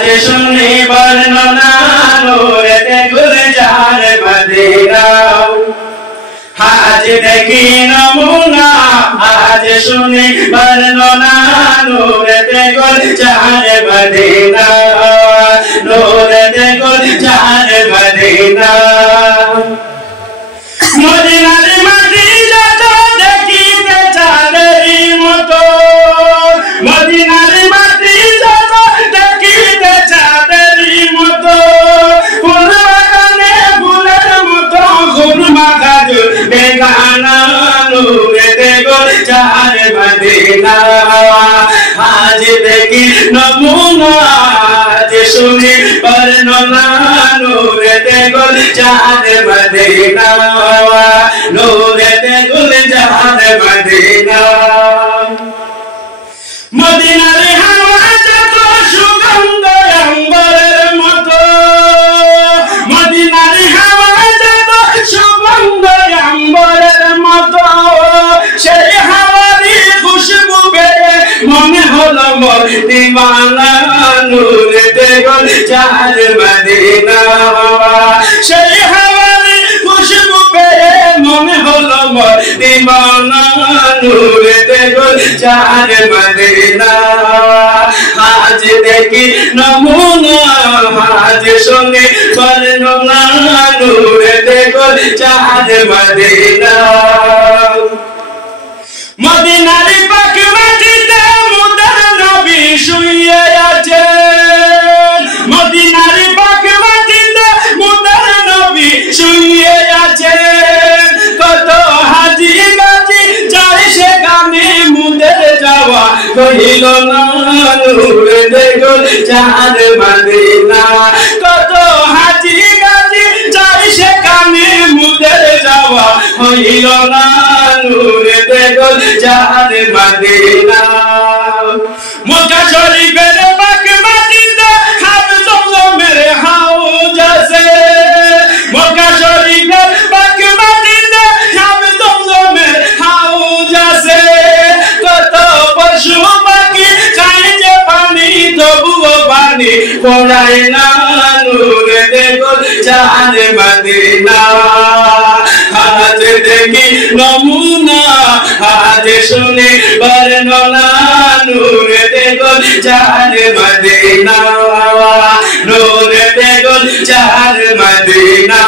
আজ শুনি বর্ণনা নূরেতে গুলজার মদিনা আজ দেখি নমুনা আজ শুনি বর্ণনা নূরেতে গুলজার মদিনা নূরেতে গুলজার মদিনা মদিনার মাটি যত দেখিতে চাঁদেরই মতো মদিনার মাটি যত দেখিতে চাঁদেরই মতো ফুল বাগানে ফুলের মতো খুরমা গাজর বেগানা নূরেতে গুলজার মদিনা আজ দেখি নমুনা আজ শুনি বর্ণনা নূরেতে গুলজার মদিনা নূরেতে গুলজার মদিনা মদিনার হাওয়া যত সুগন্ধ অম্বরের মতো মদিনার হাওয়া যত সুগন্ধ অম্বরের মতো সেই হাওয়ারই খুশবু পেয়ে মনে হলো মোর দিওয়ানা নূরেতে গুলজার মদিনা সেই হাওয়ারই খুশবু পেয়ে মনে হলো মোর দিওয়ানা নূরেতে গুলজার মদিনা আজ দেখি নমুনা আজ শুনি বর্ণনা নূরেতে গুলজার মদিনা মদিনার পাক মাটিতে মুদের নবী শুয়ে আছেন মদিনার পাক মাটিতে মুদের নবী শুয়ে আছেন কত হাজি গাজি যায় সেখানে মুদের যাওয়া কহিল না নূরেতে গুলজার মদিনা কত হাজি গাজি যায় সেখানে মুদের যাওয়া হইল না নূরেতে গুলজার মদিনা মক্কা শরীফের পাক মাটিতে হাবজমের হাউজ আছে মক্কা শরীফের পাক মাটিতে হাবজমের হাউজ আছে কত পশু পাখি খায় যে পানি তবুও পানি পড়ায় না নূরেতে গুলজার মদিনা আজ দেখি নমুনা আজ শুনি বর্ণনা নূরেতে গুলজার মদিনা নূরেতে গুলজার মদিনা